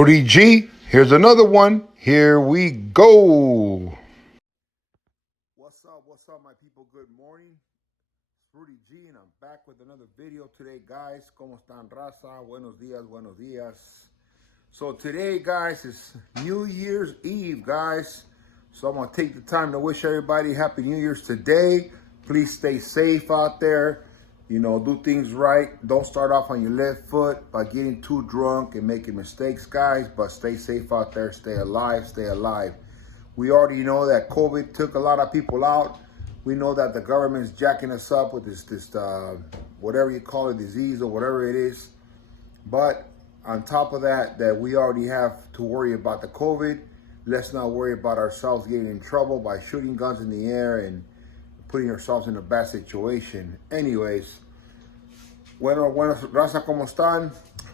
Rudy G, here's another one. Here we go. What's up, my people? Good morning. It's Rudy G, and I'm back with another video today, guys. ¿Cómo están, raza? Buenos días, buenos días. So today, guys, is New Year's Eve, guys. So I'm going to take the time to wish everybody Happy New Year's today. Please stay safe out there. You know, do things right. Don't start off on your left foot by getting too drunk and making mistakes, guys. But stay safe out there. Stay alive. Stay alive. We already know that COVID took a lot of people out. We know that the government's jacking us up with this whatever you call it, disease or whatever it is. But on top of that, we already have to worry about the COVID. Let's not worry about ourselves getting in trouble by shooting guns in the air and putting ourselves in a bad situation. Anyways, bueno, raza, ¿cómo están?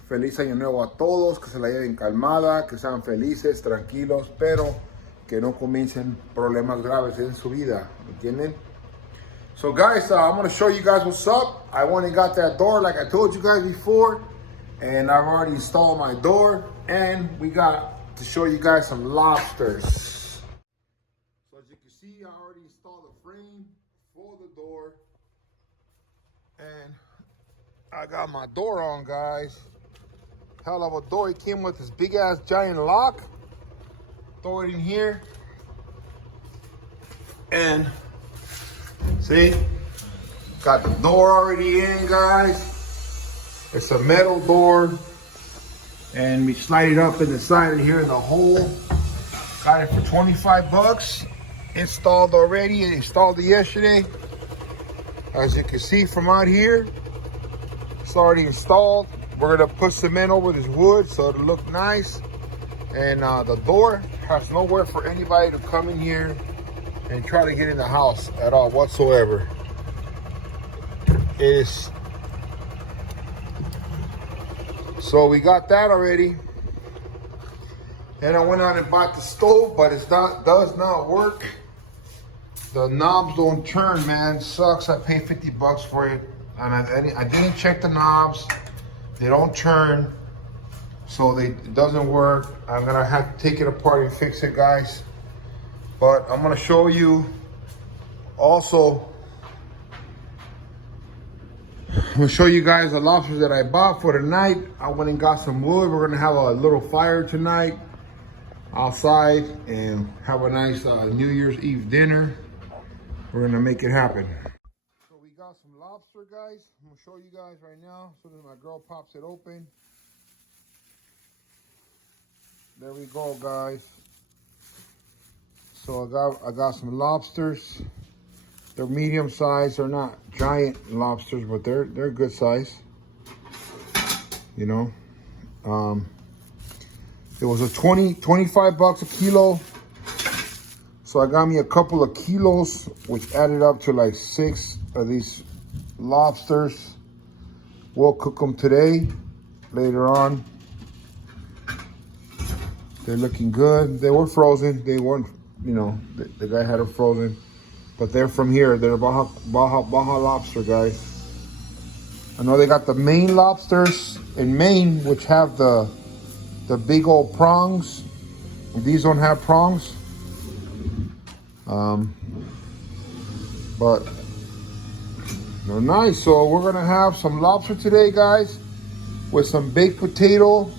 Feliz año nuevo a todos, que se la lleven calmada, que sean felices, tranquilos, pero que no comiencen problemas graves en su vida, ¿entienden? So guys, I'm going to show you guys what's up. I went and got that door like I told you guys before, and I've already installed my door, and we got to show you guys some lobsters. So as you can see, I already installed the frame for the door, and I got my door on, guys. Hell of a door. It came with this big ass giant lock. Throw it in here, and see, got the door already in, guys. It's a metal door, and we slide it up in the side of here in the hole. Got it for 25 bucks. Installed already. Installed it yesterday. As you can see from out here, it's already installed. We're gonna put cement over this wood so it'll look nice. And the door has nowhere for anybody to come in here and try to get in the house at all whatsoever. It is. So we got that already. And I went out and bought the stove, but does not work. The knobs don't turn, man. Sucks. I paid 50 bucks for it, and I didn't check the knobs. They don't turn, so it doesn't work. I'm gonna have to take it apart and fix it, guys. But I'm gonna show you also. I'm gonna show you guys the lobsters that I bought for tonight. I went and got some wood. We're gonna have a little fire tonight outside and have a nice New Year's Eve dinner. We're gonna make it happen. So we got some lobster, guys. I'm gonna show you guys right now. So that my girl pops it open. There we go, guys. So I got some lobsters. They're medium size. They're not giant lobsters, but they're good size. You know, it was a 25 bucks a kilo. So I got me a couple of kilos, which added up to like 6 of these lobsters. We'll cook them today, later on. They're looking good. They were frozen. They weren't, you know, the guy had them frozen. But they're from here. They're Baja lobster, guys. I know they got the Maine lobsters in Maine, which have the big old prongs. These don't have prongs. But they're nice. So we're gonna have some lobster today, guys, with some baked potato,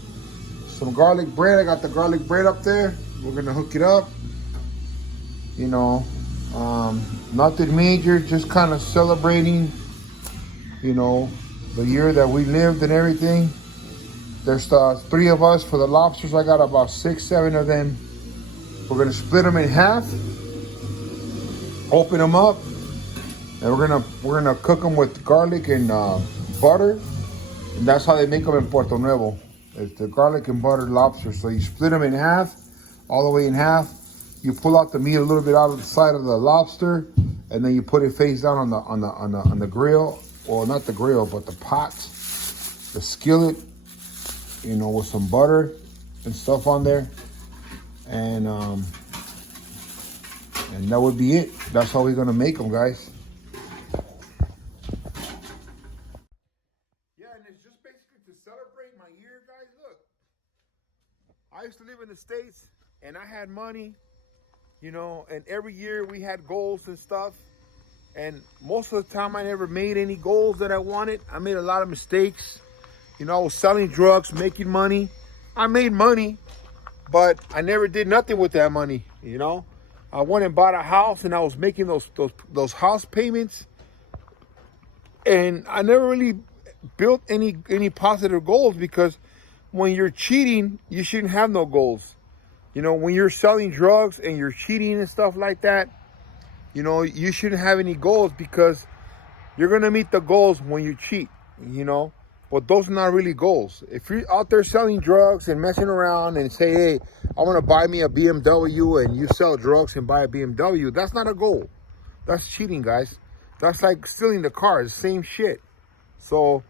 some garlic bread. I got the garlic bread up there. We're gonna hook it up. You know, nothing major, just kind of celebrating, you know, the year that we lived and everything. There's 3 of us for the lobsters. I got about 6, 7 of them. We're gonna split them in half, open them up, and we're gonna cook them with garlic and butter. And that's how they make them in Puerto Nuevo. It's the garlic and butter lobster. So you split them in half, all the way in half. You pull out the meat a little bit out of the side of the lobster, and then you put it face down on the grill, or not the grill, but the pot, the skillet, you know, with some butter and stuff on there, and that would be it. That's how we're gonna make them, guys. Yeah, and it's just basically to celebrate my year, guys. Look, I used to live in the States and I had money, you know, and every year we had goals and stuff. And most of the time I never made any goals that I wanted. I made a lot of mistakes. You know, I was selling drugs, making money. I made money, but I never did nothing with that money, you know. I went and bought a house and I was making those house payments. And I never really built any positive goals, because when you're cheating, you shouldn't have no goals. You know, when you're selling drugs and you're cheating and stuff like that, you know, you shouldn't have any goals, because you're going to meet the goals when you cheat, you know. But those are not really goals. If you're out there selling drugs and messing around and say, hey, I want to buy me a BMW, and you sell drugs and buy a BMW, that's not a goal. That's cheating, guys. That's like stealing the car. It's the same shit. So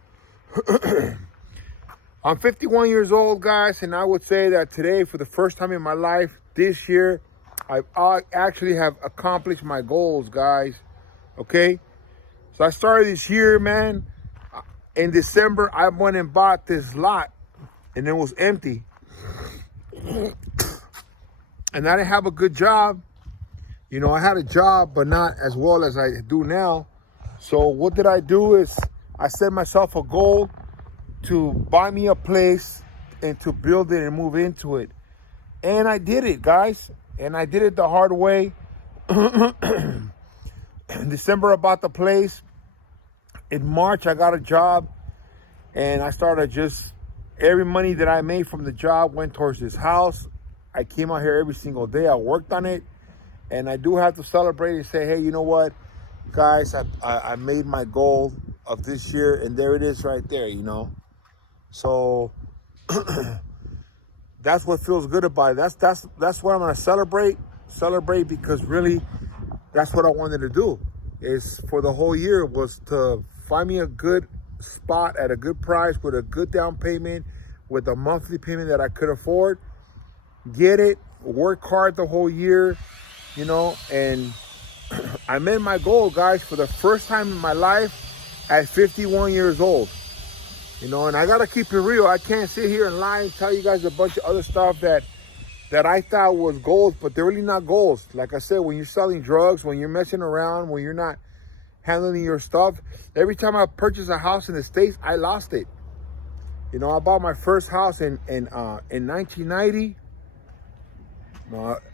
I'm 51 years old, guys, and I would say that today, for the first time in my life, this year, I actually have accomplished my goals, guys. Okay? So I started this year, man. In December, I went and bought this lot, and it was empty. And I didn't have a good job. You know, I had a job, but not as well as I do now. So what did I do is I set myself a goal to buy me a place and to build it and move into it. And I did it, guys. And I did it the hard way. In December, I bought the place. In March, I got a job. And I started every money that I made from the job went towards this house. I came out here every single day. I worked on it. And I do have to celebrate and say, hey, you know what, guys, I made my goal of this year. And there it is right there, you know. So that's what feels good about it. That's what I'm going to celebrate. Celebrate, because really that's what I wanted to do, is for the whole year, was to find me a good spot at a good price with a good down payment, with a monthly payment that I could afford. Get it, work hard the whole year, you know. And I made my goal, guys, for the first time in my life at 51 years old. You know, and I got to keep it real. I can't sit here and lie and tell you guys a bunch of other stuff that I thought was goals, but they're really not goals. Like I said, when you're selling drugs, when you're messing around, when you're not handling your stuff, every time I purchased a house in the States, I lost it. You know, I bought my first house in 1990.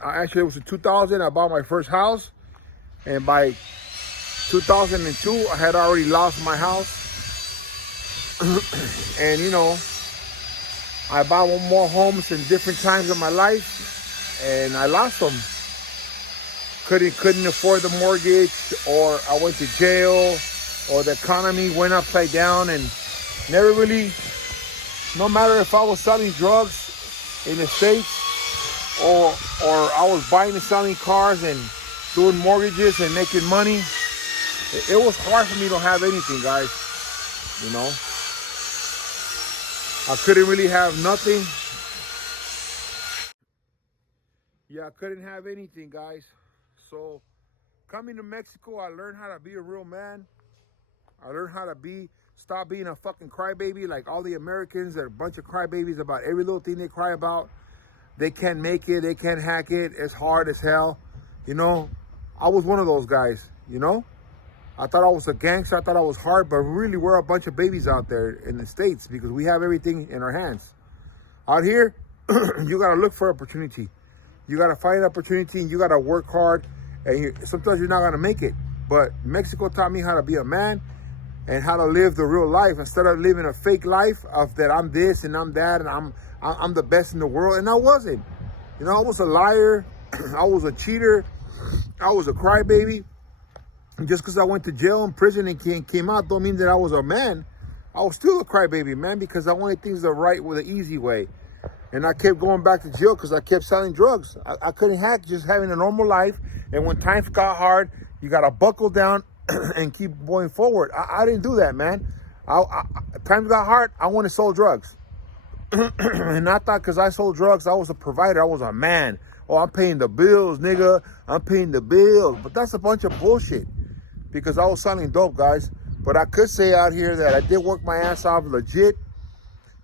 Actually, it was in 2000. I bought my first house. And by 2002, I had already lost my house. And, you know, I bought more homes in different times of my life, and I lost them. Couldn't afford the mortgage, or I went to jail, or the economy went upside down, and never really, no matter if I was selling drugs in the States, or I was buying and selling cars and doing mortgages and making money, it was hard for me to have anything, guys, you know. I couldn't really have nothing. Yeah, I couldn't have anything, guys. So coming to Mexico, I learned how to be a real man. I learned how to stop being a fucking crybaby like all the Americans. They're a bunch of crybabies about every little thing they cry about. They can't make it, they can't hack it. It's hard as hell. You know, I was one of those guys, you know. I thought I was a gangster. I thought I was hard, but really we're a bunch of babies out there in the States, because we have everything in our hands. Out here, you got to look for opportunity. You got to find opportunity, and you got to work hard, and sometimes you're not going to make it. But Mexico taught me how to be a man and how to live the real life, instead of living a fake life of that I'm this and I'm that and I'm the best in the world. And I wasn't. You know, I was a liar. I was a cheater. I was a crybaby. Just because I went to jail and prison and came out don't mean that I was a man. I was still a crybaby, man, because I wanted things the right way, the easy way. And I kept going back to jail because I kept selling drugs. I couldn't hack just having a normal life. And when times got hard, you got to buckle down and keep going forward. I didn't do that, man. Times got hard, I went to sell drugs. And I thought because I sold drugs, I was a provider. I was a man. Oh, I'm paying the bills, nigga. I'm paying the bills. But that's a bunch of bullshit, because I was selling dope, guys. But I could say out here that I did work my ass off legit.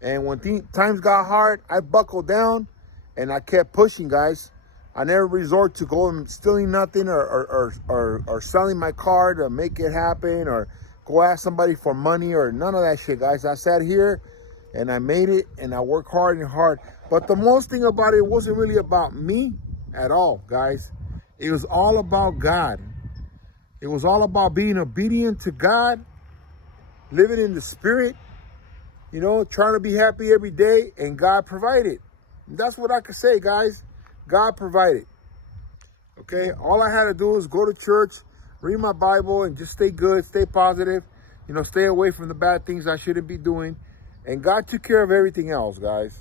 And when times got hard, I buckled down And I kept pushing, guys. I never resort to going stealing nothing or selling my car to make it happen or go ask somebody for money or none of that shit, guys. I sat here and I made it and I worked hard and hard. But the most thing about it wasn't really about me at all, guys. It was all about God. It was all about being obedient to God, living in the Spirit, you know, trying to be happy every day, and God provided. That's what I could say, guys. God provided. Okay, all I had to do was go to church, read my Bible, and just stay good, stay positive, you know, stay away from the bad things I shouldn't be doing. And God took care of everything else, guys.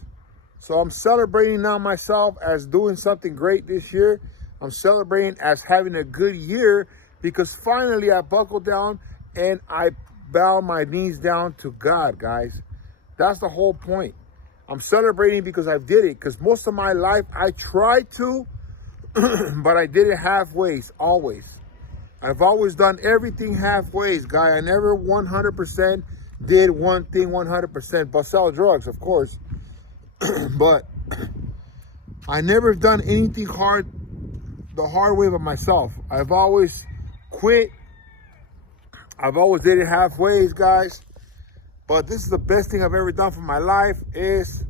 So I'm celebrating now myself as doing something great this year. I'm celebrating as having a good year because finally I buckled down and I bowed my knees down to God, guys. That's the whole point. I'm celebrating because I did it, because most of my life I tried to, but I did it halfway, always. I've always done everything halfway, guy. I never 100% did one thing 100%, but sell drugs, of course. But I never done anything hard the hard way by myself. I've always quit. I've always did it halfway, guys. But this is the best thing I've ever done for my life, is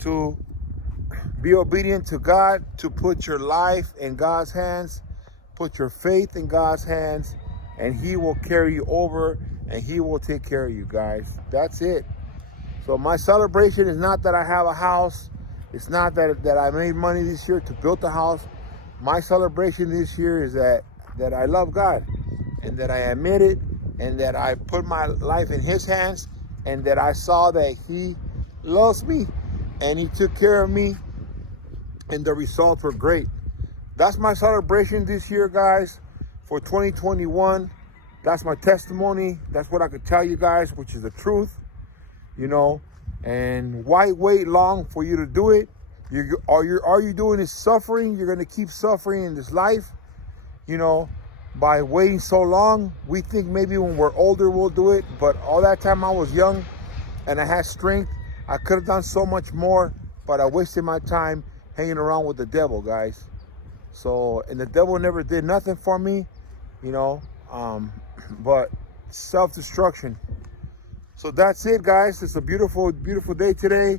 to be obedient to God, to put your life in God's hands, put your faith in God's hands, and He will carry you over and He will take care of you, guys. That's it. So my celebration is not that I have a house. It's not that I made money this year to build a house. My celebration this year is that I love God, and that I admit it, and that I put my life in His hands, and that I saw that He loves me and He took care of me, and the results were great. That's my celebration this year, guys, for 2021. That's my testimony. That's what I could tell you guys, which is the truth, you know. And why wait long for you to do it? All you're doing is suffering. You're going to keep suffering in this life, you know, by waiting so long. We think maybe when we're older we'll do it, but all that time I was young and I had strength. I could have done so much more, but I wasted my time hanging around with the devil, guys. So, and the devil never did nothing for me, you know, but self-destruction. So that's it, guys. It's a beautiful, beautiful day today.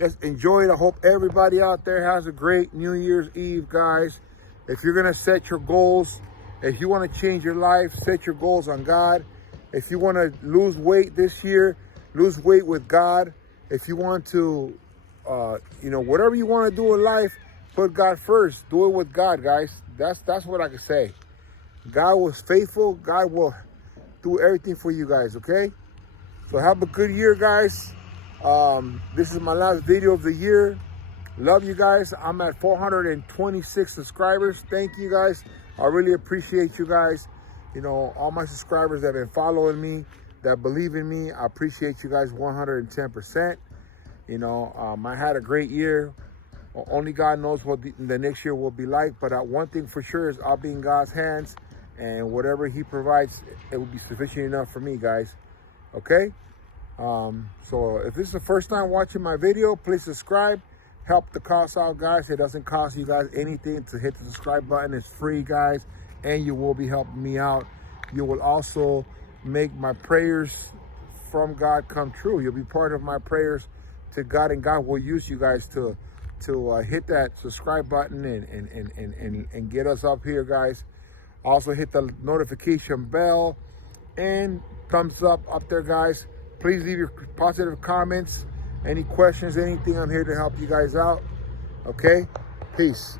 Let's enjoy it. I hope everybody out there has a great New Year's Eve, guys. If you're going to set your goals, if you want to change your life, set your goals on God. If you want to lose weight this year, lose weight with God. If you want to, you know, whatever you want to do in life, put God first. Do it with God, guys. That's what I can say. God was faithful. God will do everything for you guys, okay? So have a good year, guys. This is my last video of the year. Love you guys. I'm at 426 subscribers. Thank you, guys. I really appreciate you guys. You know, all my subscribers that have been following me, that believe in me, I appreciate you guys 110%. You know, I had a great year. Only God knows what the next year will be like. But one thing for sure is I'll be in God's hands. And whatever He provides, it will be sufficient enough for me, guys. Okay? So if this is the first time watching my video, please subscribe. Help the cause out, guys. It doesn't cost you guys anything to hit the subscribe button. It's free, guys. And you will be helping me out. You will also make my prayers from God come true. You'll be part of my prayers to God, and God will use you guys to hit that subscribe button and get us up here, guys. Also hit the notification bell and thumbs up there, guys. Please leave your positive comments, any questions, anything. I'm here to help you guys out. Okay? Peace.